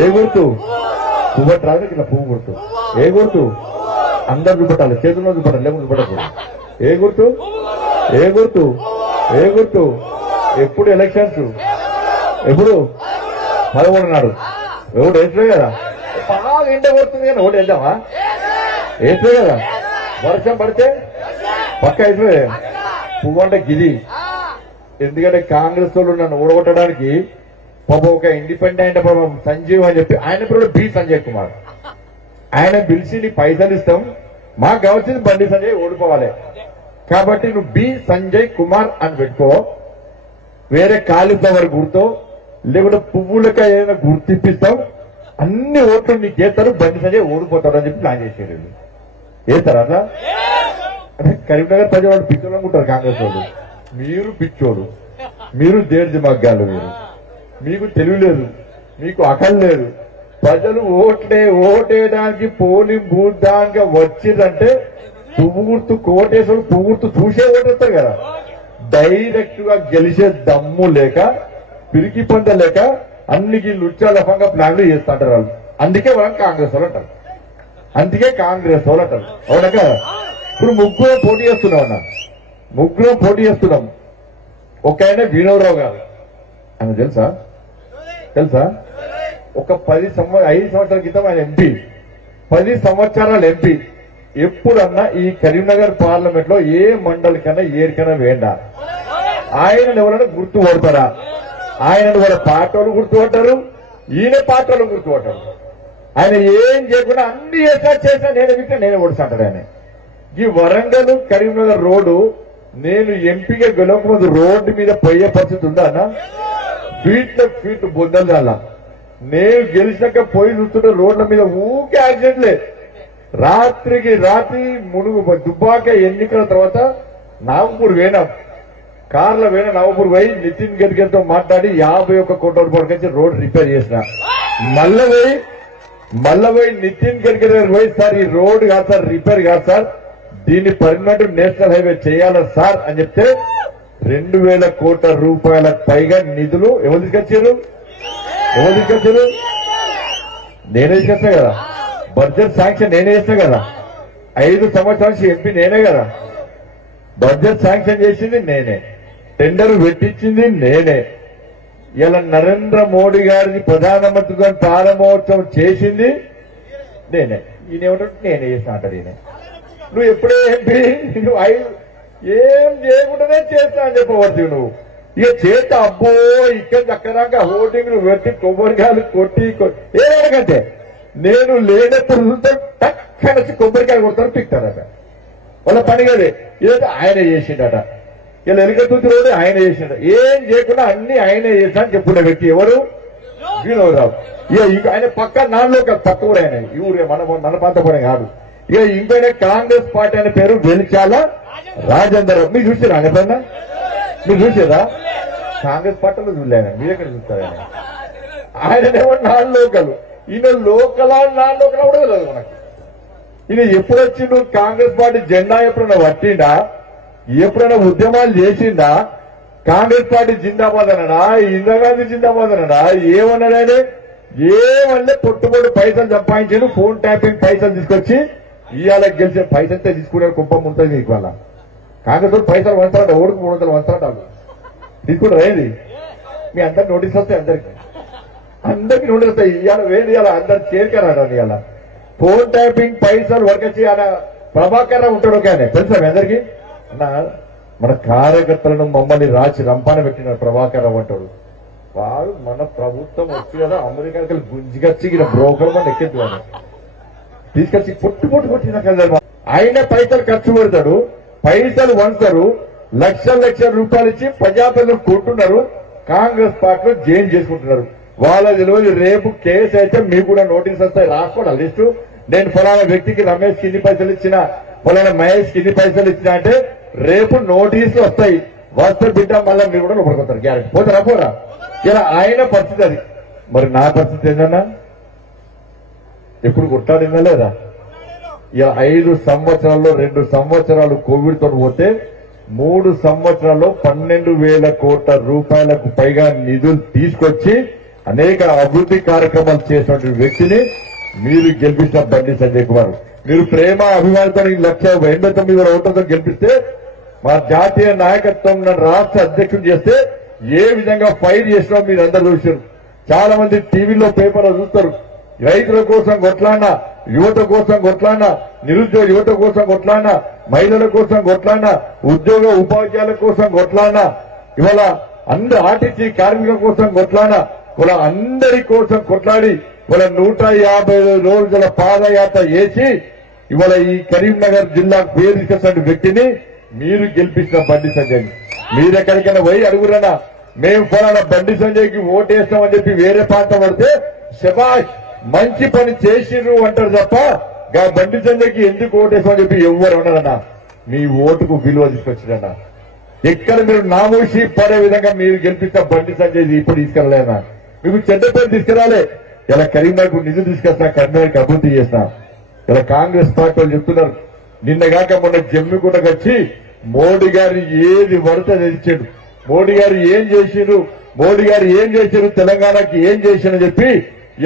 ఏ గుర్తు? పువ్వట్రాదు ఇట్లా పువ్వు గుర్తు. ఏ గుర్తు? అందరు చూపెట్టాలి, చేతుల్లో చూపెట్టాలి, లేకుండా చూపెట్టకూడదు. ఏ గుర్తు? ఏ గుర్తు? ఏ గుర్తు? ఎప్పుడు ఎలక్షన్స్? ఎప్పుడు? 13 నాడు. ఎవడు వేసలే కదా, బాగా ఎండ కొడుతుంది కానీ ఒకటి వెళ్దామా? వేసలే కదా, వర్షం పడితే పక్క వేసలే. పువ్వు అంటే గిది. ఎందుకంటే కాంగ్రెస్ వాళ్ళు నన్ను ఓడగొట్టడానికి పాప ఒక ఇండిపెండెంట్ సంజీవ్ అని చెప్పి, ఆయన పేరు బి సంజయ్ కుమార్. ఆయన పిలిచి నీ పైసలు ఇస్తాం, మాకు కావాల్సింది బండి సంజయ్ ఓడిపోవాలి కాబట్టి నువ్వు బి సంజయ్ కుమార్ అని పెట్టుకో, వేరే కాలిఫ్లవర్ గుర్తో లేకుంటే పువ్వులకి ఏదైనా గుర్తిప్పిస్తాం, అన్ని ఓట్లు నీకు చేస్తారు, బండి సంజయ్ ఓడిపోతాడు అని చెప్పి ప్లాన్ చేసేది. వేస్తారా అట్లా? అంటే కరీంనగర్ ప్రజలు పిచ్చోళ్ళు అనుకుంటారు కాంగ్రెస్ వాళ్ళు. మీరు పిచ్చోడు, మీరు దేర్జి మగ్గాలు, మీకు తెలివి లేదు, మీకు అకల్ లేదు. ప్రజలు ఓటేయడానికి పోలింగ్ బూత్ దాకా వచ్చిందంటే పువ్వు గుర్తు కోటేశ్వరు పువ్వు గుర్తు చూసే ఓటేస్తారు కదా. డైరెక్ట్ గా గెలిచే దమ్ము లేక, పిరికి పంట లేక అన్నికి లుచ్చాలఫంగా ప్లాన్లు చేస్తుంటారు వాళ్ళు. అందుకే మనం కాంగ్రెస్ వాళ్ళు అంటారు, అందుకే కాంగ్రెస్ వాళ్ళు అంటారు. అవునక ఇప్పుడు ముగ్గురం పోటీ చేస్తున్నాం అన్న, ముగ్గురం పోటీ చేస్తున్నాం. ఒక ఆయన వినోదరావు గారు, ఆయన తెలుసా? ఒక 5 సంవత్సరాల క్రితం ఆయన ఎంపీ, 10 సంవత్సరాల ఎంపీ. ఎప్పుడన్నా ఈ కరీంనగర్ పార్లమెంట్ లో ఏ మండలికన్నా ఏరికైనా వేండా? ఆయన ఎవరైనా గుర్తుపడతారా? ఆయన వాళ్ళ పార్టీ వాళ్ళు గుర్తుపట్టారు, ఈయన పార్టీ వాళ్ళు గుర్తుపట్టారు. ఆయన ఏం చేయకుండా అన్ని చేసినా నేనే ఓడిస్తాంటాడు ఆయన. ఈ వరంగల్ కరీంనగర్ రోడ్డు నేను ఎంపీగా గెలవకముందు రోడ్డు మీద పోయే పరిస్థితి ఉందా అన్న? ఫీట్ బొందలు చాలా. నేను గెలిచినాక పోయి చూస్తుంటే రోడ్ల మీద ఊకే యాక్సిడెంట్లే. రాత్రికి రాత్రి మునుగు దుబ్బాక ఎన్నికల తర్వాత నాగపూర్ వేనా, కార్లో వేనా నాగపూర్ పోయి నితిన్ గడ్కరీతో మాట్లాడి 51 కోట్ల రూపాయల నుంచి రోడ్ రిపేర్ చేసిన. మళ్ళీ పోయి నితిన్ గడ్కరీ గారు పోయి, సార్ ఈ రోడ్ కాదు సార్, రిపేర్ కాదు సార్, దీన్ని పర్మనెంట్ నేషనల్ హైవే చేయాలి సార్ అని చెప్తే 2000 కోట్ల రూపాయలకు పైగా నిధులు ఎవరు తీసుకొచ్చారు? నేనే తీసుకొస్తా కదా. బడ్జెట్ శాంక్షన్ నేనే చేస్తా కదా. 5 సంవత్సరాల నుంచి ఎంపీ నేనే కదా. బడ్జెట్ శాంక్షన్ చేసింది నేనే, టెండర్ పెట్టించింది నేనే. ఇలా నరేంద్ర మోడీ గారిని ప్రధానమంత్రిగా ప్రారంభోత్సవం చేసింది నేనే. ఈయన ఏమంటాడు? నేనే చేస్తా అంటాడు ఈయన. నువ్వు ఎప్పుడే ఎంపీ, నువ్వు ఏం చేయకుండానే చేస్తా అని చెప్పవచ్చు. నువ్వు ఇక చేత అబ్బో ఇక్కడ అక్కడాక హోర్డింగ్లు పెట్టి కొబ్బరికాయలు కొట్టి ఏకంటే నేను లేనప్పుడు టక్కన కొబ్బరికాయలు కొడతారు, పిక్తారట. వాళ్ళ పని కదే. ఇదైతే ఆయన చేసిండట. ఇలా ఎలుగెత్తుతి రోడ్డు ఆయన చేసిండ. ఏం చేయకుండా అన్ని ఆయన చేస్తా అని చెప్పుకున్న వ్యక్తి ఎవరు? వినోదరావు. ఇక ఆయన పక్క నాలో పక్క కూడా ఆయన ఈ ఊరే, మన ప్రాంతపడే కాదు. ఇక ఇంకైనా కాంగ్రెస్ పార్టీ అనే పేరు వెలిచాల రాజేందర్. మీరు చూసారా ఎప్పుడన్నా? మీరు చూసారా? కాంగ్రెస్ పార్టీలో చూడలేను, మీరు ఎక్కడ చూస్తారు? ఆయననేమో నాలుగు లోకలు, ఈయన లోకలా నాలుగు లోకలా కూడా తెలియదు మనకి. ఈయన ఎప్పుడు వచ్చిండు? కాంగ్రెస్ పార్టీ జెండా ఎప్పుడైనా పట్టిండా? ఎప్పుడైనా ఉద్యమాలు చేసిండా? కాంగ్రెస్ పార్టీ జిందాబాద్ అన్నాడా? ఇందిరాగాంధీ జిందాబాద్ అన్నాడా? ఏమన్నాడే? ఏమన్నా పొట్టుబడి పైసలు సంపాదించాడు, ఫోన్ ట్యాపింగ్ పైసలు తీసుకొచ్చి ఇవాళ గెలిచే పైసలతో తీసుకునే కుప్పం ఉంటుంది మీకు. వాళ్ళ కాంగ్రెస్ పైసలు వంచాలంట, ఓడికి 300 వంచాలంట. తీసుకుంటారు ఏది? మీ అందరికి నోటీస్ వస్తాయి, అందరికి నోటీస్ వస్తాయి. ఇవాళ వేడి ఇవాళ అందరు చేరికారాడు. ఇవాళ ఫోన్ ట్యాపింగ్ పైసలు వర్కొచ్చి ఆయన ప్రభాకర్ రావు ఉంటాడు. కానీ తెలుసా మీ అందరికి? అన్న మన కార్యకర్తలను మమ్మల్ని రాచి రంపాన పెట్టిన ప్రభాకర్ రావు అంటాడు. వాడు మన ప్రభుత్వం వచ్చి కదా అమెరికాకి గుంజిగచ్చి బ్రోకర్ మన ఎక్కెద్దు అని తీసుకొచ్చి పొట్టు కొట్టిన కదా. ఆయన పైసలు ఖర్చు పెడతాడు, పైసలు వంచుతారు, లక్షల రూపాయలు ఇచ్చి ప్రజాప్రతినిధులు కొంటున్నారు, కాంగ్రెస్ పార్టీలో జైన్ చేసుకుంటున్నారు. వాళ్ళ తెలియదు. రేపు కేసు అయితే మీకు కూడా నోటీస్ వస్తాయి, రాసుకోండి లిస్టు. నేను ఫలానా వ్యక్తికి రమేష్ కి ఇన్ని పైసలు ఇచ్చిన, ఫలానా మహేష్ కి ఇన్ని పైసలు ఇచ్చిన అంటే రేపు నోటీసులు వస్తాయి. వస్తే బిడ్డ మళ్ళీ మీరు కూడా లోపలిపోతారు, గ్యారెంటీ. పోరా ఇలా ఆయన పరిస్థితి అది. మరి నా పరిస్థితి ఏంటన్నా? ఎప్పుడు కొట్టాడిందా లేదా? ఇలా 5 సంవత్సరాల్లో 2 సంవత్సరాలు కోవిడ్ తో పోతే 3 సంవత్సరాల్లో 12,000 కోట్ల రూపాయలకు పైగా నిధులు తీసుకొచ్చి అనేక అభివృద్ధి కార్యక్రమాలు చేసినటువంటి వ్యక్తిని మీరు గెలిపించిన బండి సంజయ్ కుమార్. మీరు ప్రేమ అభిమానంతో 1,89,000 ఓట్లతో గెలిపిస్తే మా జాతీయ నాయకత్వం రాష్ట్ర అధ్యక్షుడు చేస్తే ఏ విధంగా ఫైట్ చేసినా మీరు అందరూ చూశారు. చాలా మంది టీవీలో పేపర్లో చూస్తారు. రైతుల కోసం కొట్లాడినా, యువత కోసం కొట్లాడినా, నిరుద్యోగ యువత కోసం కొట్లాడినా, మహిళల కోసం కొట్లాడినా, ఉద్యోగ ఉపాధ్యాయుల కోసం కొట్లాడినా, ఇవాళ అందరు ఆర్టీసీ కార్మికుల కోసం కొట్లాడినా, ఇవాళ అందరి కోసం కొట్లాడి ఇవాళ 150 రోజుల పాదయాత్ర చేసి ఇవాళ ఈ కరీంనగర్ జిల్లా పేరు తీసుకొచ్చిన వ్యక్తిని మీరు గెలిపించిన బండి సంజయ్. మీరెక్కడికైనా పోయి అడుగురన్నా, మేము ఫలానా బండి సంజయ్కి ఓటేస్తామని చెప్పి వేరే ప్రాంతం పడితే శబాష్ మంచి పని చేసిర్రు అంటారు తప్ప గా బండి సంజయ్కి ఎందుకు ఓటేస్తామని చెప్పి ఎవ్వరు అన్నారన్నా. మీ ఓటుకు విలువ తీసుకొచ్చిందన్నా. ఎక్కడ మీరు నామూషి పడే విధంగా మీరు గెలిపించిన బండి సంజయ్ ఇప్పుడు తీసుకెళ్లలేనా? మీకు చెడ్డ పేరు తీసుకురాలే. ఇలా కరీంనగర్కు నిధులు తీసుకొస్తా, కరీంనగర్కి అభివృద్ధి చేస్తా. ఇలా కాంగ్రెస్ పార్టీ వాళ్ళు చెప్తున్నారు. నిన్నగాక మొన్న జమ్మికుంటకు వచ్చి మోడీ గారు ఏది పడితే అది ఇచ్చాడు. మోడీ గారు ఏం చేసిండ్రు, మోడీ గారు ఏం చేశారు, తెలంగాణకి ఏం చేశారని చెప్పి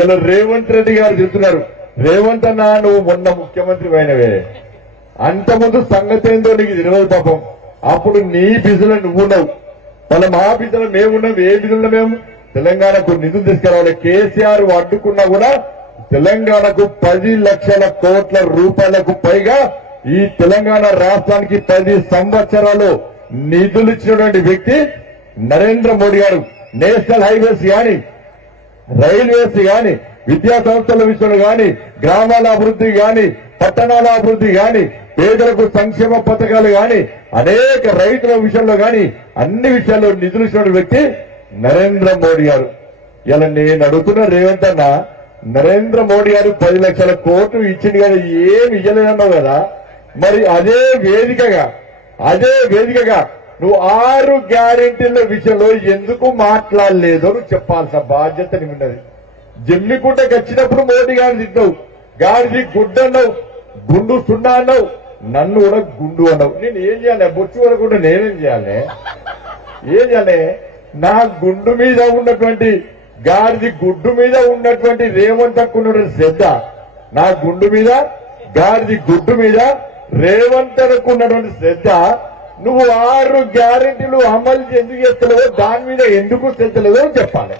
ఇలా రేవంత్ రెడ్డి గారు చెప్తున్నారు. రేవంత్ అన్న నువ్వు మొన్న ముఖ్యమంత్రి అయినవే, అంతకుముందు సంగతి ఏందో నీకు తెలియదు పాపం. అప్పుడు నీ బిజులో నువ్వున్నావు, మళ్ళీ మా బిజులో మేమున్నాం. ఏ బిజులో మేము తెలంగాణకు నిధులు తీసుకురావాలి. కేసీఆర్ అడ్డుకున్నా కూడా తెలంగాణకు 10 లక్షల కోట్ల రూపాయలకు పైగా ఈ తెలంగాణ రాష్ట్రానికి 10 సంవత్సరాలు నిధులు ఇచ్చినటువంటి వ్యక్తి నరేంద్ర మోడీ గారు. నేషనల్ హైవేస్ గాని, రైల్వేస్ గాని, విద్యా సంస్థల విషయంలో గాని, గ్రామాల అభివృద్ధి గాని, పట్టణాల అభివృద్ధి గాని, పేదలకు సంక్షేమ పథకాలు గాని, అనేక రైతుల విషయంలో గాని అన్ని విషయాల్లో నిధులు ఇచ్చిన వ్యక్తి నరేంద్ర మోడీ గారు. ఇలా నేను అడుగుతున్న రేవంత్ అన్న, నరేంద్ర మోడీ గారు 10 లక్షల కోట్లు ఇచ్చింది కానీ ఏమి ఇయ్యలేదన్నావు కదా. మరి అదే వేదికగా నువ్వు 6 గ్యారెంటీల విషయంలో ఎందుకు మాట్లాడలేదో నువ్వు చెప్పాల్సిన బాధ్యత నీ ఉన్నది. జమ్మికుంటకు వచ్చినప్పుడు మోడీ గారిని తిట్టావు, గాడిది గుడ్డు అన్నావు, గుండు సున్నా అన్నావు, నన్ను కూడా గుండు అన్నావు. నేను ఏం చేయాలి? బొచ్చు వరకుంటే నేనేం చేయాలి? నా గుండు మీద ఉన్నటువంటి గాడిది గుడ్డు మీద ఉన్నటువంటి రేవంత్ అనుకున్నటువంటి శ్రద్ధ, నా గుండు మీద గాడిది గుడ్డు మీద రేవంత్ అనుకున్నటువంటి శ్రద్ధ, నువ్వు 6 గ్యారెంటీలు అమలు ఎందుకు చేస్తలేవో దాని మీద ఎందుకు శ్రద్ధ లేదో చెప్పాలి.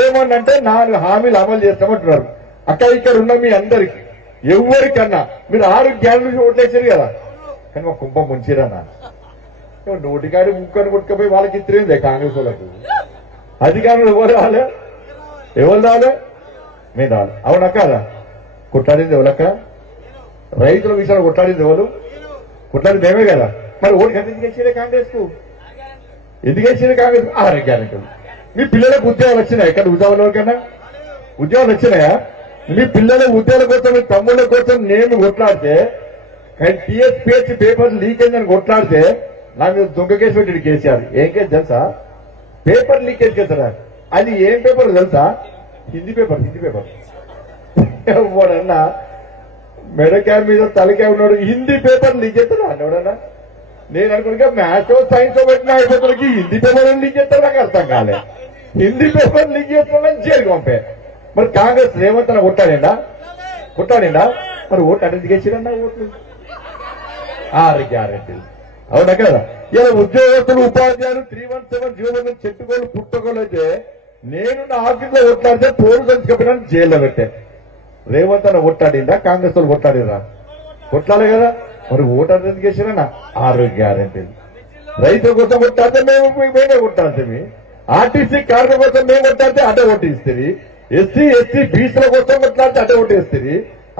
ఏమన్నంటే 4 హామీలు అమలు చేస్తామంటున్నారు. అక్కడ ఇక్కడ ఉన్న మీ అందరికి ఎవరికన్నా మీరు 6 గ్యారెంటీలు ఓట్లేసారు కదా, కానీ మా కుంభం ముంచిరన్నా. నోటికాడి ముక్కను కొట్టుకపోయి వాళ్ళకి ఇద్దరేందే కాంగ్రెస్ వాళ్ళకు అధికారులు ఎవరు రాలే మేము రాలే. అవునా కాదా? కొట్లాడింది ఎవరక్క? రైతుల విషయాలు కొట్లాడింది ఎవరు? కొట్లాడింది మేమే కదా. మరి ఓటు ఎందుకు వేసేదే కాంగ్రెస్ కు? ఎందుకు వేసేది కాంగ్రెస్? 6 గ్యారెంటీలు. మీ పిల్లలకు ఉద్యోగాలు వచ్చినాయి? ఎక్కడ ఉద్యోగాలు ఎవరికన్నా ఉద్యోగాలు వచ్చినాయా? మీ పిల్లల ఉద్యోగాల కోసం, మీ తమ్ముళ్ళ కోసం నేను కొట్లాడితే, టీఎస్పీఎస్సీ పేపర్ లీక్ అయిందని కొట్లాడితే నా మీద దొంగ కేసు పెట్టాడు కేసీఆర్. ఏం కేసు తెలుసా? పేపర్ లీకేజ్ చేస్తారా? అది ఏం పేపర్ తెలుసా? హిందీ పేపర్. ఎవడన్నా మెడకాయ మీద తలకాయ ఉన్నాడు, హిందీ పేపర్ లీక్ చేస్తారా అన్నవాడన్నా? నేను అనుకున్నా మ్యాథ్స్ సైన్స్ పెట్టిన అయిపోతానికి హిందీ పేపర్ లీక్ చేస్తారు. నాకు అర్థం కాలే. హిందీ పేపర్ లీక్ చేస్తామని జైలుకి పంపే. మరి కాంగ్రెస్ రేవంత్ అన్న కొట్టాడిందా? మరి ఓటు అటెండ్ చేసిరన్నా? ఓట్లు 6 గ్యారెంటీలు. అవునా కదా? ఇలా ఉద్యోగస్తులు, ఉపాధ్యాయులు 317 జీవన చెట్టుకోలు పుట్టకోలు అయితే నేను నా ఆఫీసులో ఓట్లాడితే పోరు సంచుకోవడానికి జైల్లో పెట్టాను. రేవంత్ అన్న ఓట్లాడిందా? కాంగ్రెస్ వాళ్ళు ఓట్లాడిరా? కొట్లాడే కదా. మరి ఓటు అటెండ్ చేసిరన్నా? 6 గ్యారెంటీలు. రైతుల కోసం కొట్టాడితే మేమే కొట్టాల్సింది. ఆర్టీసీ కార్మికుల కోసం మేము కొట్టాడితే అడ్డ ఓటు ఇస్తుంది. ఎస్సీ బీసీల కోసం కొట్లాడితే అడ్డ ఓటు ఇస్తుంది.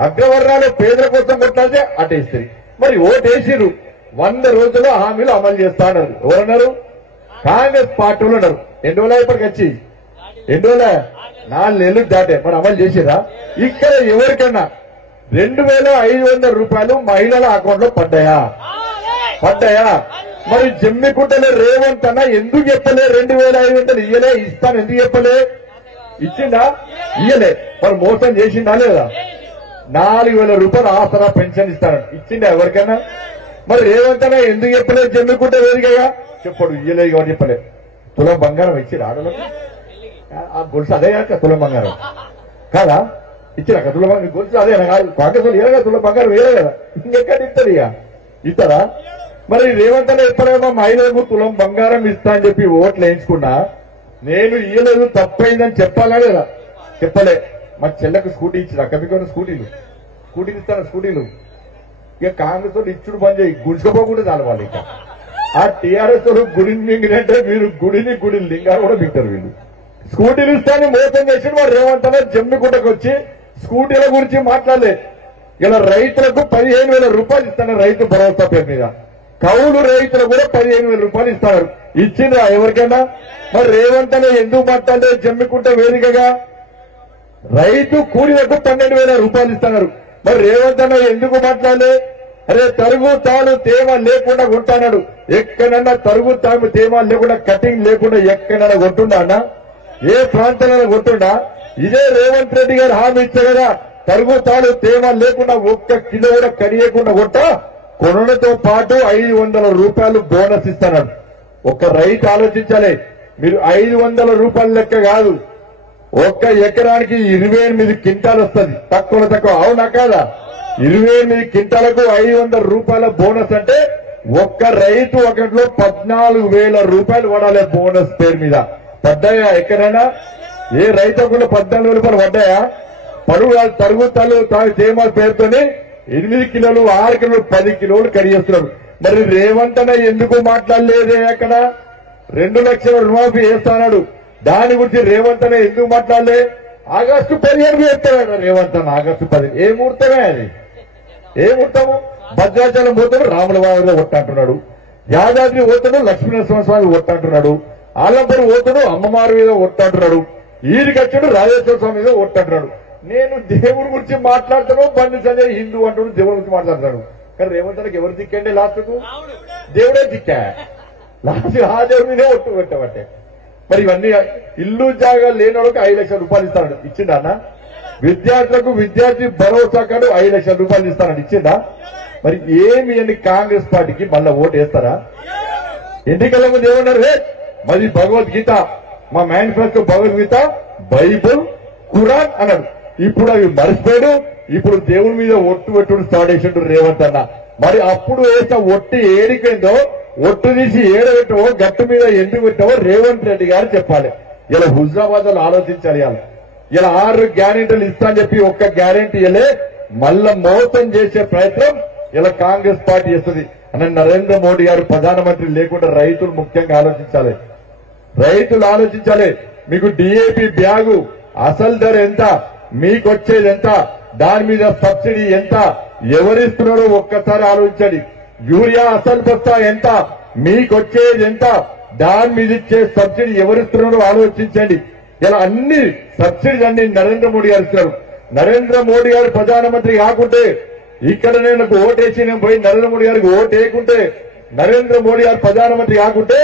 అగ్రవర్ణాలు పేదల కోసం కొట్లాడితే అడ్డ ఇస్తుంది. మరి ఓటు వేసిరు. 100 రోజుల్లో హామీలు అమలు చేస్తా అన్నారు. ఎవరన్నారు? కాంగ్రెస్ పార్టీలు ఉన్నారు. ఎన్ని రోజులు ఇప్పటికి వచ్చి? 4 నెలలు దాటే. మరి అమలు చేసిరా? ఇక్కడ ఎవరికన్నా 2,500 రూపాయలు మహిళల అకౌంట్ లో పడ్డాయా? మరి జమ్మికుంటలో రేవంత్ అన్న ఎందుకు చెప్పలే? 2,500 ఇయ్యలే, ఇస్తాను ఎందుకు చెప్పలే? ఇచ్చిందా? ఇయ్యలే. మరి మోసం చేసిందా లేదా? 4,000 రూపాయలు ఆసరా పెన్షన్ ఇస్తానంట. ఇచ్చిందా ఎవరికైనా? మరి రేవంత్ అన్న ఎందుకు చెప్పలేదు? జమ్మికుంట వేదికగా చెప్పాడు. ఇయ్యలేదు కాబట్టి చెప్పలేదు. తులం బంగారం ఇచ్చి ఆడలకు ఆ గొలుసు అదే కాక తులం బంగారం కాదా ఇచ్చిన తులం బంగారం గొలుసు అదే కాదు కాంగ్రెస్ వాళ్ళు ఏదో తులం బంగారం వేరే కదా ఇంకెక్కడ ఇస్తారు ఇక ఇస్తారా మరి రేవంత్ అన్న ఎప్పుడేమో మహిళలకు తులం బంగారం ఇస్తా అని చెప్పి ఓట్లు వేయించుకున్నా నేను ఇయ్యలేదు తప్పైందని చెప్పాలా లేదా చెప్పలే మా చెల్లెకు స్కూటీ ఇచ్చింది అక్క మీకు స్కూటీలు ఇస్తాను స్కూటీలు ఇక కాంగ్రెస్ వాళ్ళు ఇచ్చుడు బంద్ చేయి గుంజుకోపోకుండా చాలు వాళ్ళు ఇక ఆ టీఆర్ఎస్ వాళ్ళు గుడిని మింగినట్టే మీరు గుడి లింగాలు కూడా మింటారు వీళ్ళు స్కూటీలు ఇస్తాను మోసం చేసి వాడు రేవంత్ అన్న జమ్మికుంటకు వచ్చి స్కూటీల గురించి మాట్లాడలే ఇలా రైతులకు 15,000 రూపాయలు ఇస్తాను రైతు భరోసా పేరు మీద కౌలు రైతులకు కూడా 15,000 రూపాయలు ఇస్తున్నారు ఇచ్చిండ్రా ఎవరికైనా మరి రేవంత్ అన్న ఎందుకు మాట్లాడలే జమ్మికుంట వేదికగా రైతు కూలీలకు 12,000 రూపాయలు ఇస్తున్నారు మరి రేవంత్ అన్న ఎందుకు మాట్లాడలే అరే తరుగు తాను తేమ లేకుండా కొంటాడు ఎక్కడన్నా తరుగు తాము తేమ లేకుండా కటింగ్ లేకుండా ఎక్కడన్నా కొంటుండా అన్న ఏ ప్రాంతంలో కొంటుండా ఇదే రేవంత్ రెడ్డి గారు హామీ ఇచ్చారు కదా తరుగు తాను తేమ లేకుండా 1 కిలో కూడా కడియకుండా కొంట కొనడంతో పాటు 500 రూపాయలు బోనస్ ఇస్తున్నాడు ఒక రైతు ఆలోచించాలి మీరు 500 రూపాయల లెక్క కాదు 1 ఎకరానికి 28 క్వింటాలు వస్తుంది తక్కువ అవునా కాదా 28 క్వింటాలకు 500 రూపాయల బోనస్ అంటే ఒక్క రైతు ఒకటిలో 14,000 రూపాయలు పడాలి బోనస్ పేరు మీద పడ్డాయా ఎక్కడైనా ఏ రైతు ఒకళ్ళు 14,000 రూపాయలు పడ్డాయా పరుగు తరుగు తేమ పేరుతోని 8 కిలోలు 6 కిలోలు 10 కిలోలు కడిగేస్తున్నారు మరి రేవంత్ అన్న ఎందుకు మాట్లాడలేదే అక్కడ 2 లక్షల రుణమాఫీ వేస్తాడు దాని గురించి రేవంత్ అన్న ఎందుకు మాట్లాడలే ఆగస్టు 15 చెప్తాడు రేవంత్ అన్న ఆగస్టు 10 ఏ ముహూర్తమే అది ఏ ముహూర్తము భద్రాచలం పోతాడు రాముల వారిలో కొట్టంటున్నాడు యాదాద్రి పోతాడు లక్ష్మీనరసింహస్వామి కొట్టంటున్నాడు ఆలంపూర్ పోతాడు అమ్మవారి మీద కొట్టంటున్నాడు ఈడికచ్చాడు రాజేశ్వర స్వామి మీద కొట్టంటున్నాడు నేను దేవుడి గురించి మాట్లాడతాను బండి సంజయ్ హిందూ అంటాడు దేవుడి గురించి మాట్లాడతాడు కానీ రేవంత్ అన్నకి ఎవరు దిక్కండి లాస్ట్ కు దేవుడే దిక్కా లాస్ట్ ఆ దేవుడి మీదే ఒట్టు పెట్టబట్టే మరి ఇవన్నీ ఇల్లు జాగా లేని వాళ్ళకి 5 లక్షల రూపాయలు ఇస్తాడు ఇచ్చిందా అన్న విద్యార్థులకు విద్యార్థి భరోసా కార్డు 5 లక్షల రూపాయలు ఇస్తానని ఇచ్చిందా మరి ఏమి అని కాంగ్రెస్ పార్టీకి మళ్ళా ఓటు వేస్తారా ఎన్నికల ముందు ఏమన్నారు మరి భగవద్గీత మా మేనిఫెస్టో భగవద్గీత బైబుల్ ఖురాన్ అన్నాడు ఇప్పుడు అవి మర్చిపోయాడు ఇప్పుడు దేవుని మీద ఒట్టు పెట్టుడు స్టార్ట్ చేసిండు రేవంత్ అన్న మరి అప్పుడు వేసిన ఒట్టి ఏడిపోయిందో ఒట్టు తీసి ఏడబెట్టవో గట్టు మీద ఎందుకు పెట్టావో రేవంత్ రెడ్డి గారు చెప్పాలి ఇలా హుజరాబాద్ లో ఆలోచించాలి ఇలా 6 గ్యారెంటీలు ఇస్తా అని చెప్పి ఒక్క గ్యారెంటీ ఇలే మళ్ళా మోసం చేసే ప్రయత్నం ఇలా కాంగ్రెస్ పార్టీ చేస్తుంది అని నరేంద్ర మోడీ గారు ప్రధానమంత్రి లేకుండా రైతులు ముఖ్యంగా ఆలోచించాలి మీకు డిఏపి బ్యాగు అసలు ధర ఎంత మీకొచ్చేది ఎంత దాని మీద సబ్సిడీ ఎంత ఎవరిస్తున్నారో ఒక్కసారి ఆలోచించండి యూరియా అసలు బస్తా ఎంత మీకొచ్చేది ఎంత దాని మీద ఇచ్చే సబ్సిడీ ఎవరిస్తున్నారో ఆలోచించండి ఇలా అన్ని సబ్సిడీస్ అన్ని నరేంద్ర మోడీ గారు ఇస్తున్నారు నరేంద్ర మోడీ గారు ప్రధానమంత్రి కాకుంటే ఇక్కడ నేను ఓటేసి నేను పోయి నరేంద్ర మోడీ గారికి ఓటు వేయకుంటే నరేంద్ర మోడీ గారు ప్రధానమంత్రి కాకుంటే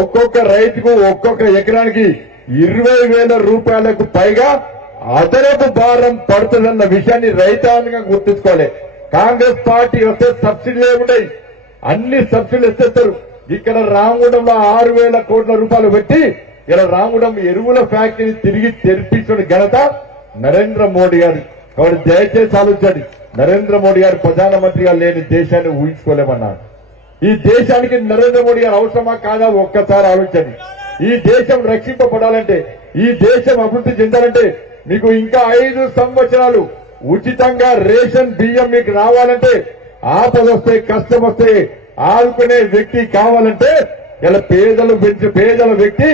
ఒక్కొక్క రైతుకు ఒక్కొక్క ఎకరానికి 20,000 రూపాయలకు పైగా అదనపు భారం పడుతుందన్న విషయాన్ని రైతాంగంగా గుర్తుంచుకోవాలి కాంగ్రెస్ పార్టీ వస్తే సబ్సిడీలు ఏముంటాయి అన్ని సబ్సిడీలు ఇస్తారు ఇక్కడ రామగుండంలో 6,000 కోట్ల రూపాయలు పెట్టి ఇలా రామగుండం ఎరువుల ఫ్యాక్టరీ తిరిగి తెరిపించిన ఘనత నరేంద్ర మోడీ గారు కాబట్టి దయచేసి ఆలోచించండి నరేంద్ర మోడీ గారు ప్రధానమంత్రిగా లేని దేశాన్ని ఊహించుకోలేమన్నారు ఈ దేశానికి నరేంద్ర మోడీ గారు అవసరమా కాదా ఒక్కసారి ఆలోచించండి ఈ దేశం రక్షింపబడాలంటే ఈ దేశం అభివృద్ధి చెందాలంటే మీకు ఇంకా 5 సంవత్సరాలు ఉచితంగా రేషన్ బియ్యం మీకు రావాలంటే ఆపద వస్తే కష్టం వస్తే ఆదుకునే వ్యక్తి కావాలంటే ఇలా పేదల వ్యక్తి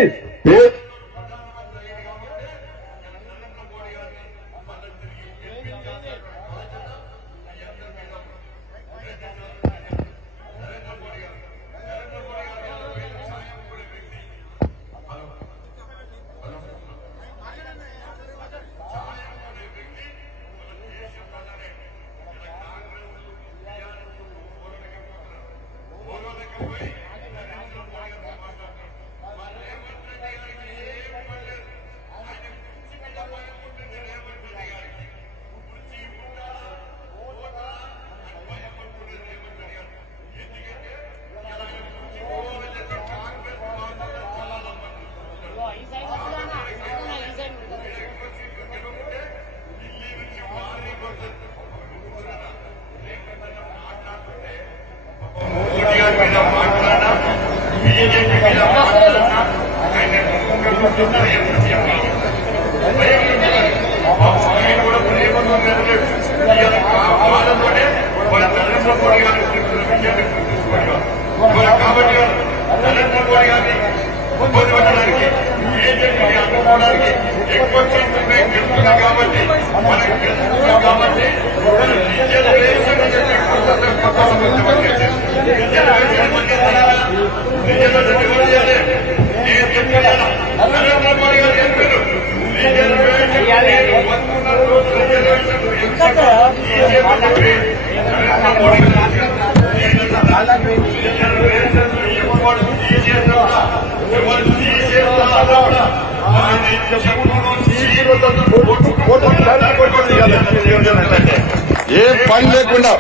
కాబట్టి నరేంద్ర మోడీ గారిని ఇబ్బంది పెట్టడానికి బీజేపీకి అందుకోవడానికి ఎక్కువ సీట్లు మేము గెలుస్తున్నాం కాబట్టి మనకు గెలుస్తున్నాం కాబట్టి నరేంద్ర మోడీ గారు చెప్పారు ఏ పని లేకుండా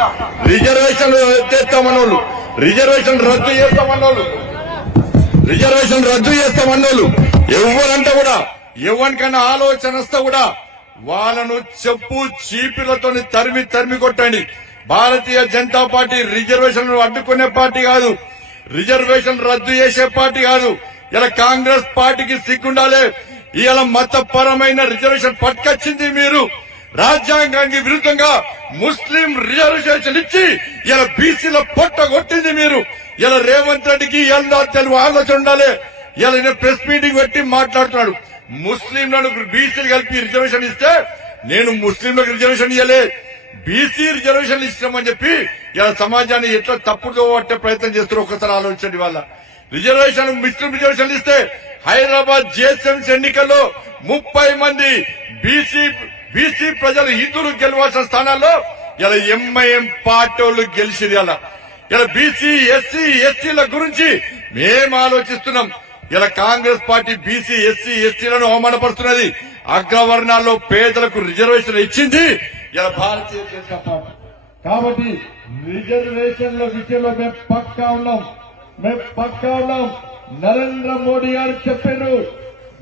రిజర్వేషన్ చేస్తామన్నోళ్ళు, రిజర్వేషన్ రద్దు చేస్తామన్నోళ్ళు, రిజర్వేషన్ రద్దు చేస్తామన్నోళ్ళు ఎవరంటే కూడా ఎవరికైనా ఆలోచన వస్తే కూడా వాళ్ళను చెప్పు చీపిలతో తరిమి కొట్టండి. భారతీయ జనతా పార్టీ రిజర్వేషన్ అడ్డుకునే పార్టీ కాదు, రిజర్వేషన్ రద్దు చేసే పార్టీ కాదు. ఇలా కాంగ్రెస్ పార్టీకి సిగ్గుండాలి. ఇలా మతపరమైన రిజర్వేషన్ పట్టుకొచ్చింది మీరు. రాజ్యాంగానికి విరుద్ధంగా ముస్లిం రిజర్వేషన్ ఇచ్చి ఇలా బీసీల పొట్ట కొట్టింది మీరు. ఇలా రేవంత్ రెడ్డికి ఎలా తెలుగు ఆలోచన ఉండాలి. ఇలా నేను ప్రెస్ మీటింగ్ పెట్టి మాట్లాడుతున్నాడు. ముస్లింలను బీసీలు కలిపి రిజర్వేషన్ ఇస్తే నేను ముస్లింలకు రిజర్వేషన్ ఇవ్వలే, బీసీ రిజర్వేషన్ ఇస్తామని చెప్పి ఇలా సమాజాన్ని ఎట్లా తప్పుదో పట్టే ప్రయత్నం చేస్తారు. ఒక్కసారి ఆలోచించండి. వాళ్ళ రిజర్వేషన్ ముస్లిం రిజర్వేషన్ ఇస్తే హైదరాబాద్ జిహెచ్ఎంసీ ఎన్నికల్లో 30 మంది బీసీ ప్రజలు హిందువులు గెలవాల్సిన స్థానాల్లో ఇలా ఎంఐఎం పార్టీ వాళ్ళు గెలిచింది. ఇలా బీసీ ఎస్సీల గురించి మేము ఆలోచిస్తున్నాం. ఇలా కాంగ్రెస్ పార్టీ బీసీ ఎస్సీలను అవమానపరుస్తున్నది. అగ్రవర్ణాల్లో పేదలకు రిజర్వేషన్ ఇచ్చింది ఇలా భారతీయ జనతా పార్టీ. కాబట్టి రిజర్వేషన్ల విషయంలో మేము పక్కా ఉన్నాం. నరేంద్ర మోడీ గారు చెప్పారు,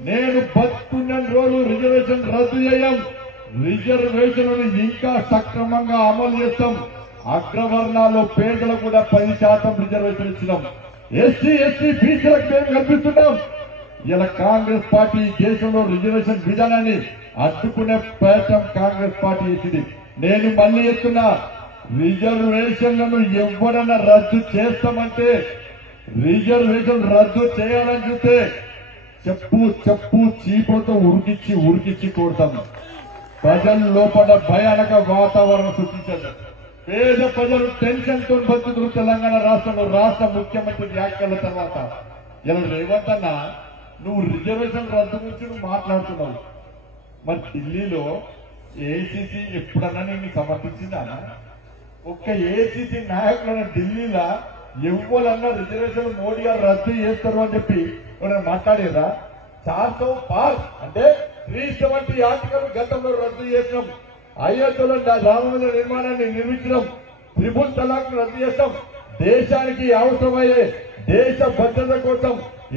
నేను బతుకున్న రోజు రిజర్వేషన్ రద్దు చేయం, రిజర్వేషన్లను ఇంకా సక్రమంగా అమలు చేస్తాం. అగ్రవర్ణాల్లో పేదలకు కూడా 10% రిజర్వేషన్ ఇచ్చినాం. ఎస్సీ బీసీలకు మేము కల్పిస్తున్నాం. ఇలా కాంగ్రెస్ పార్టీ దేశంలో రిజర్వేషన్ విధానాన్ని అడ్డుకునే ప్రయత్నం కాంగ్రెస్ పార్టీ చేసింది. నేను మళ్లీ చెప్తున్నా, రిజర్వేషన్లను ఎవరన్నా రద్దు చేస్తామంటే, రిజర్వేషన్ రద్దు చేయాలని చూస్తే చెప్పు చీపులతో ఉరికిచ్చి కొడతాం. ప్రజల లోపల భయానక వాతావరణం సృష్టించారు. పేద ప్రజలు టెన్షన్ తో బతుకుతున్న తెలంగాణ రాష్ట్రంలో రాష్ట్ర ముఖ్యమంత్రి వ్యాఖ్యల తర్వాత ఇలా రేవంత్ అన్న నువ్వు రిజర్వేషన్ రద్దు గురించి నువ్వు మాట్లాడుతున్నావు. మరి ఢిల్లీలో ఏఐసీసీ ఎప్పుడన్నా నేను సమర్థించిందా? ఒక్క ఏఐసీసీ నాయకులైన ఢిల్లీలో ఎవరన్నా రిజర్వేషన్ మోడీ గారు రద్దు చేస్తారు అని చెప్పి ఎవరైనా మాట్లాడేదా? 400 పార్ అంటే 370 ఆర్టికల్ గతంలో రద్దు చేసినాం. అయోధ్యలో రామమందిర నిర్మాణాన్ని నిర్మించడం, త్రిపుల్ తలాక్ రద్దు చేస్తాం. దేశానికి అవసరమయ్యే దేశ భద్రత కోసం,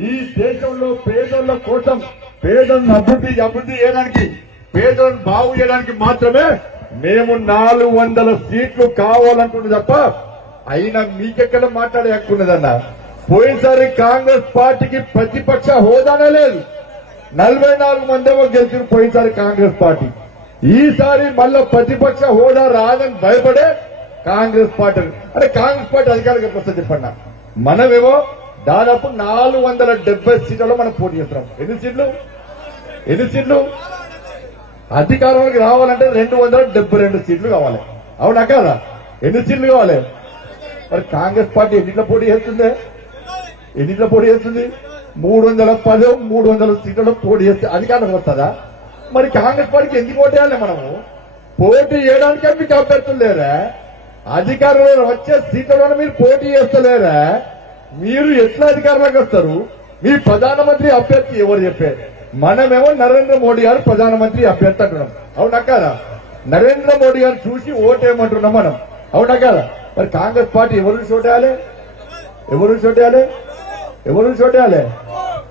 ఈ దేశంలో పేదోళ్ల కోసం, పేదలను అభివృద్ధి చేయడానికి, పేదలను బాగు చేయడానికి మాత్రమే మేము 400 సీట్లు కావాలంటున్నది తప్ప అయినా మీకెక్కడ మాట్లాడే హక్కు ఉన్నదన్న. పోయినసారి కాంగ్రెస్ పార్టీకి ప్రతిపక్ష హోదానే లేదు. 44 మందేమో గెలిచిన పోయినసారి కాంగ్రెస్ పార్టీ. ఈసారి మళ్ళా ప్రతిపక్ష హోదా రాదని భయపడే కాంగ్రెస్ పార్టీ. అంటే కాంగ్రెస్ పార్టీ అధికారంలోకి వస్తే చెప్పండి. మనమేమో దాదాపు 470 సీట్లలో మనం పోటీ చేస్తున్నాం. ఎన్ని సీట్లు అధికారంలోకి రావాలంటే 272 సీట్లు కావాలి. అవునా కాదా? ఎన్ని సీట్లు కావాలి? మరి కాంగ్రెస్ పార్టీ ఎన్నిట్లో పోటీ చేస్తుంది? 310 300 సీట్లలో పోటీ చేస్తే అధికారం వస్తుందా? మరి కాంగ్రెస్ పార్టీకి ఎందుకు ఓటు వేయాలి? మనము పోటీ చేయడానికే మీకు అభ్యర్థులు లేరా? అధికారంలో వచ్చే సీట్లలో మీరు పోటీ చేస్తలేరా? మీరు ఎట్లా అధికారంలోకి వస్తారు? మీ ప్రధానమంత్రి అభ్యర్థి ఎవరు చెప్పారు? మనమేమో నరేంద్ర మోడీ గారు ప్రధానమంత్రి అభ్యర్థి అంటున్నాం. అవునా కాదా? నరేంద్ర మోడీ గారు చూసి ఓటేయమంటున్నాం మనం. అవునా కాదా? మరి కాంగ్రెస్ పార్టీ ఎవరు చోటేయాలి?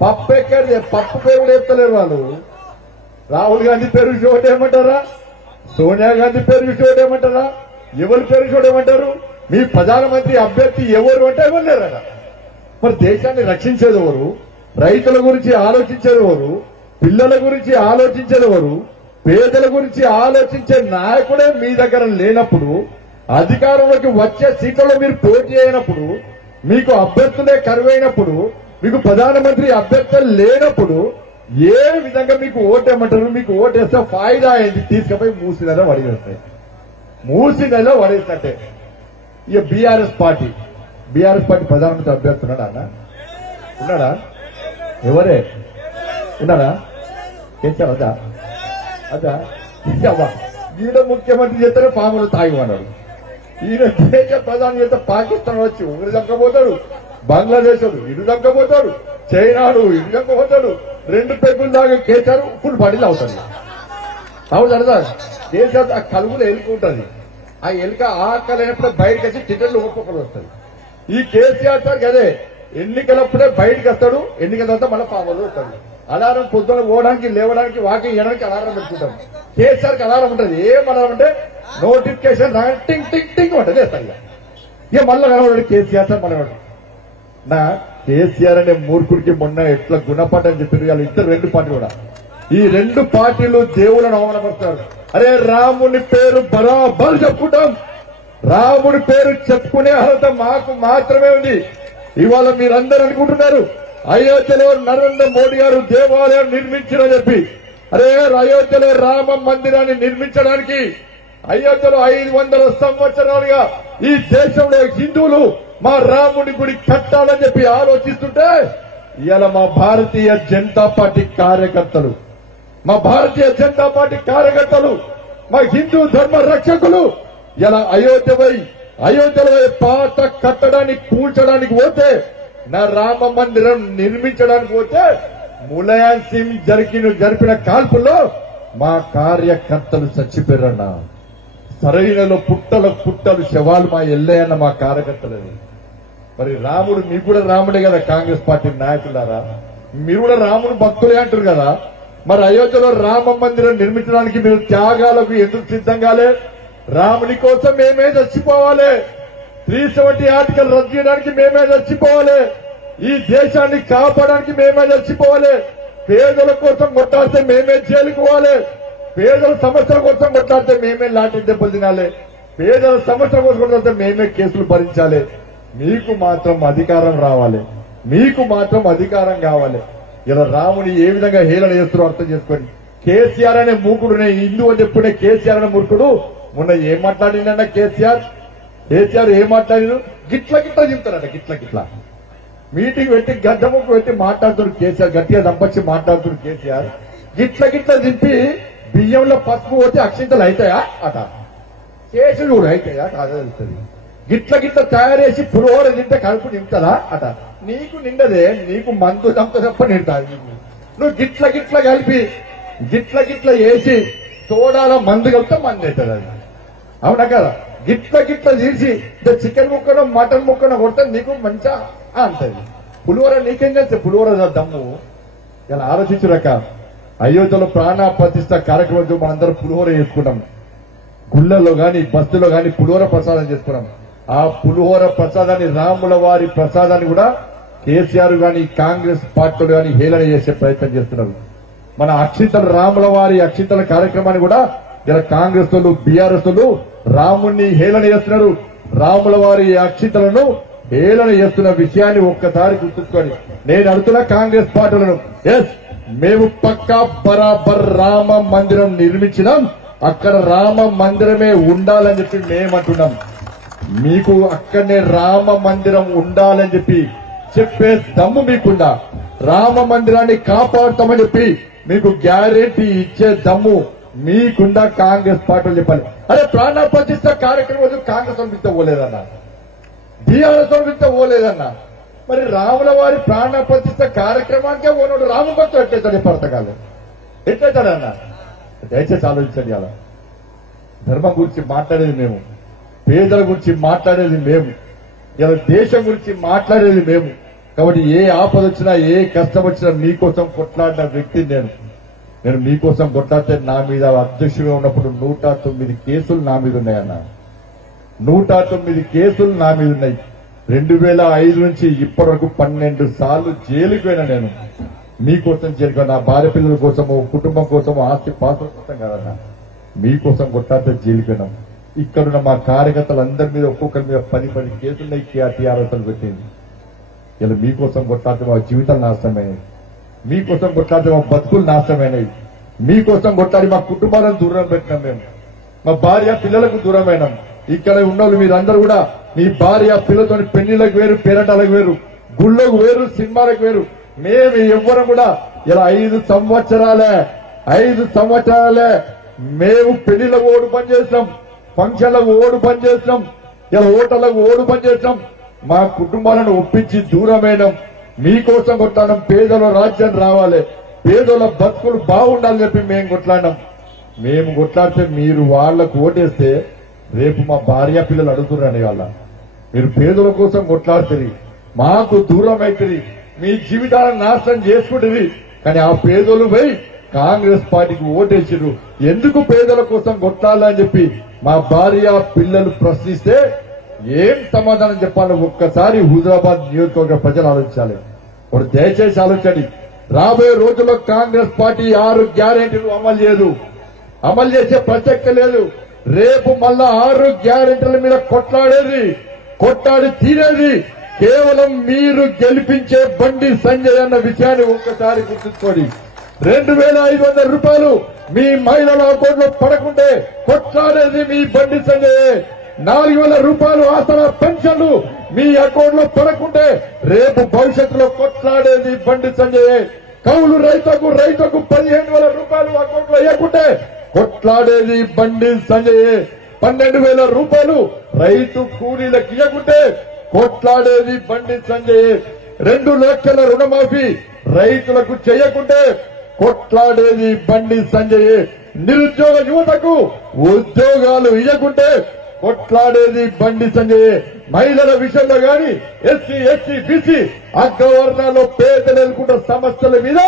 పప్పు ఎక్కడ? పప్పు పేరు కూడా చెప్తలేరు వాళ్ళు. రాహుల్ గాంధీ పేరు చోటేయమంటారా? సోనియా గాంధీ పేరు చోటేయమంటారా? ఎవరి పేరు చోటేయమంటారు? మీ ప్రధానమంత్రి అభ్యర్థి ఎవరు అంటే ఎవరు లేరట. మరి దేశాన్ని రక్షించేది ఎవరు? రైతుల గురించి ఆలోచించేది ఎవరు? పిల్లల గురించి ఆలోచించేది ఎవరు? పేదల గురించి ఆలోచించే నాయకుడే మీ దగ్గర లేనప్పుడు, అధికారంలోకి వచ్చే సీట్లలో మీరు పోటీ అయినప్పుడు, మీకు అభ్యర్థులే కరువైనప్పుడు, మీకు ప్రధానమంత్రి అభ్యర్థులు లేనప్పుడు ఏ విధంగా మీకు ఓటేమంటారు? మీకు ఓటేస్తే ఫాయిదా అయింది, తీసుకుపోయి మూసి నెల పడేస్తాయి. మూసి నెల పడేస్తే ఇక బీఆర్ఎస్ పార్టీ ప్రధానమంత్రి అభ్యర్థి ఉన్నాడా అన్న? ఉన్నాడా? ఎవరే ఉన్నాడా? చేశారు అదా అదా ఇవ్వా. ఈయన ముఖ్యమంత్రి చేస్తేనే పాములు తాగిమన్నాడు. ఈయన దేశ ప్రధాని చేస్తే పాకిస్తాన్ వచ్చి ఒకరి దక్కపోతాడు, బంగ్లాదేశ్ ఇటు దక్కపోతాడు, చైనాడు ఇటు దక్కపోతాడు. 2 పెగ్గులు దాకా కేసీఆర్ ఫుల్ బాడీలు అవుతుంది. అవుతుందా? కేసీఆర్ ఆ కలుగులో ఎలుకుంటుంది. ఆ ఎలుక ఆకలేనప్పుడే బయటకు వచ్చి టికెట్లు ఒక్కొక్కరు వస్తుంది. ఈ కేసీఆర్ సార్ అదే ఎన్నికలప్పుడే బయటకు వస్తాడు, ఎన్నికల తర్వాత మళ్ళీ పాములు వస్తాడు. అలారం పొద్దున పోవడానికి, లేవడానికి, వాకింగ్ చేయడానికి అలారం పెట్టుకుంటాం. కేసీఆర్ కి అలారం ఉంటుంది. ఏం అలారం అంటే నోటిఫికేషన్ టింగ్ టింగ్ టింగ్ ఉంటుంది. ఇక మళ్ళీ కనబడాడు కేసీఆర్ సార్ మన నా కేసీఆర్ అనే మూర్ఖుడికి మొన్న ఎట్లా గుణపాఠం చెప్పారు. వాళ్ళు ఇద్దరు 2 పార్టీలు కూడా, ఈ 2 పార్టీలు దేవులను అవమానపరుస్తారు. అరే రాముని పేరు బరాబర్ చెప్పుకుంటాం, రాముడి పేరు చెప్పుకునే అర్హత మాకు మాత్రమే ఉంది. ఇవాళ మీరందరూ అనుకుంటున్నారు అయోధ్యలో నరేంద్ర మోడీ గారు దేవాలయం నిర్మించారని చెప్పి. అరే అయోధ్యలో రామ మందిరాన్ని నిర్మించడానికి అయోధ్యలో 500 సంవత్సరాలుగా ఈ దేశంలో హిందువులు మా రాముడి గుడి కట్టాలని చెప్పి ఆలోచిస్తుంటే, ఇవాళ మా భారతీయ జనతా పార్టీ కార్యకర్తలు, మా హిందూ ధర్మ రక్షకులు ఇలా అయోధ్యలో పాత కట్టడానికి, కూల్చడానికి పోతే, నా రామ మందిరం నిర్మించడానికి పోతే ములాయం సింగ్ జరిపిన కాల్పుల్లో మా కార్యకర్తలు చచ్చిపోయారన్న. సరైనలో పుట్టలు శవాలు మా ఎల్లయ్యన్న మా కార్యకర్తలని. మరి రాముడు మీకు కూడా రాముడే కదా, కాంగ్రెస్ పార్టీ నాయకులారా, మీరు కూడా రాముడు భక్తులే అంటారు కదా. మరి అయోధ్యలో రామ మందిరం నిర్మించడానికి మీరు త్యాగాలకు ఎందుకు సిద్ధం కాలే? రాముని కోసం మేమే చచ్చిపోవాలి, 370 ఆర్టికల్ రద్దు చేయడానికి మేమే చచ్చిపోవాలి, ఈ దేశాన్ని కాపాడడానికి మేమే చచ్చిపోవాలి, పేదల కోసం కొట్టాడితే మేమే చేరుకోవాలి, పేదల సమస్యల కోసం కొట్లాడితే మేమే లాంటి దెబ్బలు తినాలి, పేదల సమస్యల కోసం కొట్లాడితే మేమే కేసులు భరించాలి. మీకు మాత్రం అధికారం రావాలి, మీకు మాత్రం అధికారం కావాలి. ఇలా రాముని ఏ విధంగా హేళన చేస్తారో అర్థం చేసుకోండి. కేసీఆర్ అనే మూకుడు, నేను హిందూ అని చెప్పుకునే కేసీఆర్ అనే మూర్ఖుడు మొన్న ఏం మాట్లాడిందన్న కేసీఆర్ ఏం మాట్లాడిను? గిట్ల చెప్తారట, గిట్ల మీటింగ్ పెట్టి గడ్డముకు పెట్టి మాట్లాడుతుడు కేసీఆర్, గట్టిగా దంపచ్చి మాట్లాడుతుడు కేసీఆర్. గిట్ల దింపి బియ్యంలో పసుపు పోతే అక్షింతలు అవుతాయా అట, కేసులు కూడా అవుతాయా అదే తెలుస్తుంది. గిట్ల తయారు చేసి పులిహోర తింటే కడుపు నింపుతుందా అట. నీకు నిండదే, నీకు మందు దంప తప్ప నిండుతుంది. నువ్వు గిట్ల కలిపి గిట్ల వేసి సోడాలో మందు కలిపితే మంది అవుతుంది. అది అవునా కదా? గిట్ల తీసి చికెన్ ముక్కను మటన్ ముక్కను కొడితే నీకు మంచిగా అంటది. పులిహోర నీకేం చేస్తే పులిహోర దమ్ము. ఇలా ఆలోచించురక అయోధ్యలో ప్రాణ ప్రతిష్ట కార్యక్రమంతో మనందరం పులిహోర చేసుకున్నాం. గుళ్ళల్లో గాని బస్తుల్లో గాని పులిహోర ప్రసాదం చేసుకున్నాం. ఆ పులిహోర ప్రసాదాన్ని, రాముల వారి ప్రసాదాన్ని కూడా కేసీఆర్ గాని కాంగ్రెస్ పార్టీలు గాని హేళన చేసే ప్రయత్నం చేస్తున్నారు. మన అక్షింతలు, రాముల వారి అక్షింతల కార్యక్రమాన్ని కూడా ఇలా కాంగ్రెస్ వాళ్ళు, బీఆర్ఎస్ వాళ్ళు రాముణ్ణి హేళన చేస్తున్నారు. రాముల వారి అక్షింతలను హేళన చేస్తున్న విషయాన్ని ఒక్కసారి గుర్తుంచుకొని నేను అడుగుతున్నా కాంగ్రెస్ పార్టీలను, ఎస్ మేము పక్కా బరాబర్ రామ మందిరం నిర్మించినాం, అక్కడ రామ మందిరమే ఉండాలని చెప్పి మేమంటున్నాం. మీకు అక్కడనే రామ మందిరం ఉండాలని చెప్పే దమ్ము మీకుందా? రామ మందిరాన్ని కాపాడుతామని చెప్పి మీకు గ్యారెంటీ ఇచ్చే దమ్ము మీకుందా? కాంగ్రెస్ పార్టీలు చెప్పాలి. అరే ప్రాణ ప్రతిష్ట కార్యక్రమం కాంగ్రెస్ అనిపిస్తే పోలేదన్నా, బీఆర్ఎస్ అనిపిస్తే పోలేదన్నా. మరి రాముల వారి ప్రాణ ప్రతిష్ట కార్యక్రమానికే పోనాడు రామ భక్తులు ఎట్లయితాడు? పడతకాలు ఎట్లయితాడన్నా? దయచేసి ఆలోచించండి. అలా ధర్మం గురించి మాట్లాడేది మేము, పేదల గురించి మాట్లాడేది మేము, ఇలా దేశం గురించి మాట్లాడేది మేము. కాబట్టి ఏ ఆపద వచ్చినా, ఏ కష్టం వచ్చినా మీకోసం కొట్లాడిన వ్యక్తి నేను మీకోసం కొట్లాడితే నా మీద అధ్యక్షుడిగా ఉన్నప్పుడు 109 కేసులు నా మీద ఉన్నాయన్న, 109 కేసులు నా మీద ఉన్నాయి. 2005 నుంచి ఇప్పటి వరకు 12 సార్లు జైలుకి పోయినా నేను. మీకోసం జరిగిన నా భార్య పిల్లల కోసము కుటుంబం కోసము ఆస్తి పాత్ర కోసం కాదన్నా మీకోసం కొట్టాడితే జైలుకున్నాం. ఇక్కడున్న మా కార్యకర్తలందరి మీద ఒక్కొక్కరి మీద 10 కేసులు టీఆర్ఎస్ పెట్టింది. ఇలా మీకోసం కొట్టాడితే మా జీవితాలు నాశనమైనవి, మీకోసం కొట్టాడితే మా బతుకులు నాశనమైనవి, మీకోసం కొట్టాడి మా కుటుంబాలను దూరం పెట్టినాం. మేము మా భార్య పిల్లలకు దూరమైనాం. ఇక్కడ ఉన్నోళ్ళు మీరందరూ కూడా మీ భార్య పిల్లలతో పెళ్లిలకు వేరు, పేరంటాలకు వేరు, గుళ్ళకు వేరు, సినిమాలకు వేరు. మేము ఎవ్వరం కూడా ఇలా 5 సంవత్సరాలే మేము పెళ్లిలకు ఓడు పని చేసినాం, ఫంక్షన్లకు ఓడు పని చేసినాం, ఇలా ఓటర్లకు ఓడు పని చేసినాం. మా కుటుంబాలను ఒప్పించి దూరమైనాం. మీకోసం కొట్లాడినాం. పేదల రాజ్యం రావాలి, పేదల బతుకులు బాగుండాలని చెప్పి మేము కొట్లాడినాం. మేము కొట్లాడితే మీరు వాళ్లకు ఓటేస్తే రేపు మా భార్య పిల్లలు అడుగుతున్నారని వాళ్ళ మీరు పేదల కోసం కొట్లాడుతుంది, మాకు దూరం అవుతుంది, మీ జీవితాలను నాశనం చేసుకుంటుంది. కానీ ఆ పేదలు పోయి కాంగ్రెస్ పార్టీకి ఓటేసిరు. ఎందుకు పేదల కోసం కొట్లాడాలని చెప్పి మా భార్య పిల్లలు ప్రశ్నిస్తే ఏం సమాధానం చెప్పాలో ఒక్కసారి హుజరాబాద్ నియోజకవర్గ ప్రజలు ఆలోచించాలి. ఇప్పుడు దయచేసి ఆలోచించండి. రాబోయే రోజుల్లో కాంగ్రెస్ పార్టీ 6 గ్యారెంటీలు అమలు చేసే ప్రసక్తి లేదు. రేపు మళ్ళా 6 గ్యారెంటీల మీద కొట్లాడి తీరేది కేవలం మీరు గెలిపించే బండి సంజయ్ అన్న విషయాన్ని ఒక్కసారి గుర్తుంచుకోండి. 2500 రూపాయలు మీ మహిళల అకౌంట్లో పడకుంటే కొట్లాడేది మీ బండి సంజయ్. 4000 రూపాయలు ఆసరా పెన్షన్లు మీ అకౌంట్ లో పడకుంటే రేపు భవిష్యత్తులో కొట్లాడేది బండి సంజయ్. కౌలు రైతుకు 15000 రూపాయలు అకౌంట్ లో వేయకుంటే కొట్లాడేది బండి సంజయ్. 12000 రూపాయలు రైతు కూలీలకు ఇవ్వకుంటే కొట్లాడేది బండి సంజయ్. 2 లక్షల రుణమాఫీ రైతులకు చేయకుంటే కొట్లాడేది బండి సంజయ్. నిరుద్యోగ యువతకు ఉద్యోగాలు ఇవ్వకుంటే కొట్లాడేది బండి సంజయ్. మహిళల విషయంలో గాని ఎస్సీ బీసీ అగ్రవర్ణాల్లో పేదలు ఎదుర్కొంటున్న సమస్యల మీద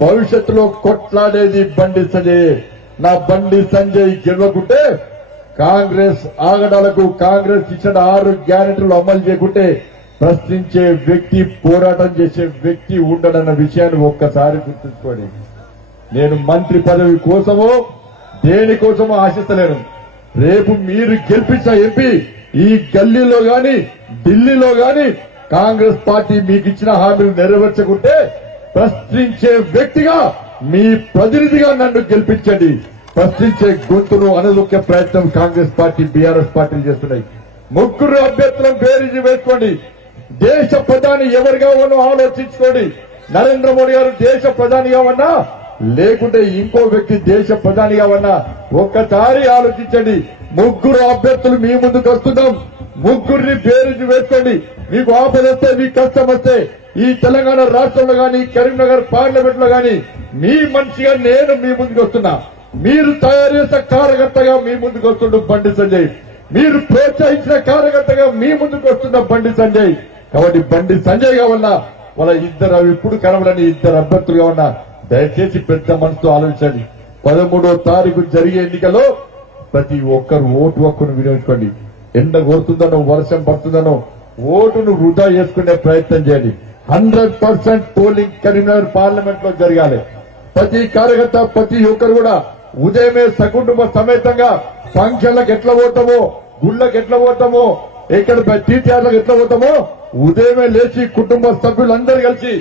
భవిష్యత్తులో కొట్లాడేది బండి సంజయ్. నా బండి సంజయ్ గెలవకుంటే కాంగ్రెస్ ఆగడాలకు కాంగ్రెస్ ఇచ్చిన 6 గ్యారెంటీలు అమలు చేయకుంటే ప్రశ్నించే వ్యక్తి, పోరాటం చేసే వ్యక్తి ఉండడన్న విషయాన్ని ఒక్కసారి గుర్తుంచుకోండి. నేను మంత్రి పదవి కోసమో దేనికోసమో ఆశిస్తలేను. రేపు మీరు గెలిపించిన ఎంపీ ఈ గల్లీలో గాని ఢిల్లీలో గాని కాంగ్రెస్ పార్టీ మీకు ఇచ్చిన హామీలు నెరవేర్చకుంటే ప్రశ్నించే వ్యక్తిగా మీ ప్రతినిధిగా నన్ను గెలిపించండి. ప్రశ్నించే గొంతును అనదొక్కే ప్రయత్నం కాంగ్రెస్ పార్టీ బీఆర్ఎస్ పార్టీలు చేస్తున్నాయి. 3 అభ్యర్థులను బేరీజు వేసుకోండి. దేశ ప్రధాని ఎవరిగా ఉన్నో ఆలోచించుకోండి. నరేంద్ర మోడీ గారు దేశ ప్రధానిగా ఉన్నా లేకుంటే ఇంకో వ్యక్తి దేశ ప్రధానిగా ఉన్నా ఒక్కసారి ఆలోచించండి. 3 అభ్యర్థులు మీ ముందుకు వస్తున్నాం. 3ని బేరీజు వేసుకోండి. మీకు ఆపద వస్తే, మీకు కష్టం వస్తే ఈ తెలంగాణ రాష్ట్రంలో గాని కరీంనగర్ పార్లమెంట్ లో గాని మీ మనిషిగా నేను మీ ముందుకు వస్తున్నా. మీరు తయారు చేసిన కార్యకర్తగా మీ ముందుకు వస్తుండు బండి సంజయ్. మీరు ప్రోత్సహించిన కార్యకర్తగా మీ ముందుకు వస్తున్న బండి సంజయ్. కాబట్టి బండి సంజయ్ గా ఉన్నా వాళ్ళ ఇద్దరు ఇప్పుడు కనబడని 2 అభ్యర్థులుగా ఉన్నా దయచేసి పెద్ద మనసుతో ఆలోచించండి. 13వ తారీఖు జరిగే ఎన్నికల్లో ప్రతి ఒక్కరు ఓటు హక్కును వినియోగించుకోండి. ఎండ కొడుతుందనో వర్షం పడుతుందనో ఓటును వృధా చేసుకునే ప్రయత్నం చేయండి. 100% పోలింగ్ కరీంనగర్ పార్లమెంట్ లో జరగాలి. ప్రతి కార్యకర్త ప్రతి ఒక్కరు కూడా ఉదయమే సకుటుంబ సమేతంగా ఫంక్షన్లకు ఎట్లా పోతామో, గుళ్ళకి ఎట్లా పోతామో, ఇక్కడ టీటీఆర్లకు ఎట్లా పోతామో ఉదయమే లేచి కుటుంబ సభ్యులందరూ కలిసి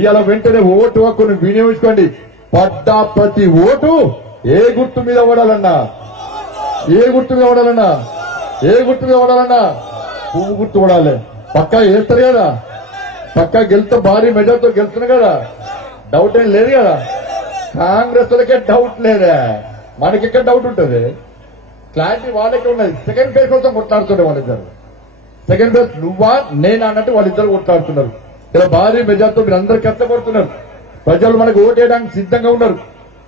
ఇవాళ వెంటనే ఓటు హక్కును వినియోగించుకోండి. పడ్డా ప్రతి ఓటు ఏ గుర్తు మీద పడాలన్నా పువ్వు గుర్తు పడాలి. పక్కా వేస్తారు కదా, పక్కా గెలుతా భారీ మెజార్టీతో గెలుస్తున్నారు కదా, డౌట్ ఏం లేదు కదా. కాంగ్రెస్ వాళ్ళకే డౌట్ లేదా, మనకెక్కడ డౌట్ ఉంటుంది? క్లారిటీ వాళ్ళకే ఉన్నది. సెకండ్ ఫేజ్ కోసం కొట్లాడుతుండే వాళ్ళిద్దరు. సెకండ్ ఫేజ్ నువ్వా నేనా అన్నట్టు వాళ్ళిద్దరు కొట్లాడుతున్నారు. ఇలా భారీ మెజార్టీతో మీరు అందరు కష్టపడుతున్నారు. ప్రజలు మనకు ఓటేయడానికి సిద్ధంగా ఉన్నారు.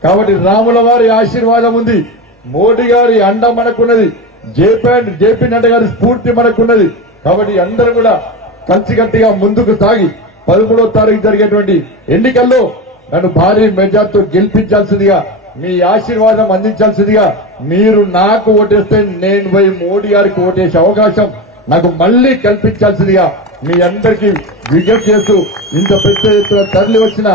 కాబట్టి రాముల వారి ఆశీర్వాదం ఉంది, మోడీ గారి అండ మనకున్నది, జేపీ నడ్డా గారి స్ఫూర్తి మనకున్నది. కాబట్టి అందరూ కూడా కలిసికట్టుగా ముందుకు సాగి 13వ తారీఖు జరిగేటువంటి ఎన్నికల్లో నన్ను భారీ మెజార్టీతో గెలిపించాల్సిందిగా, మీ ఆశీర్వాదం అందించాల్సిందిగా, మీరు నాకు ఓటేస్తే నేను పోయి మోడీ గారికి ఓటేసే అవకాశం నాకు మళ్లీ కల్పించాల్సిందిగా మీ అందరికీ విజ్ఞప్తి చేస్తూ ఇంత పెద్ద ఎత్తున తరలి వచ్చిన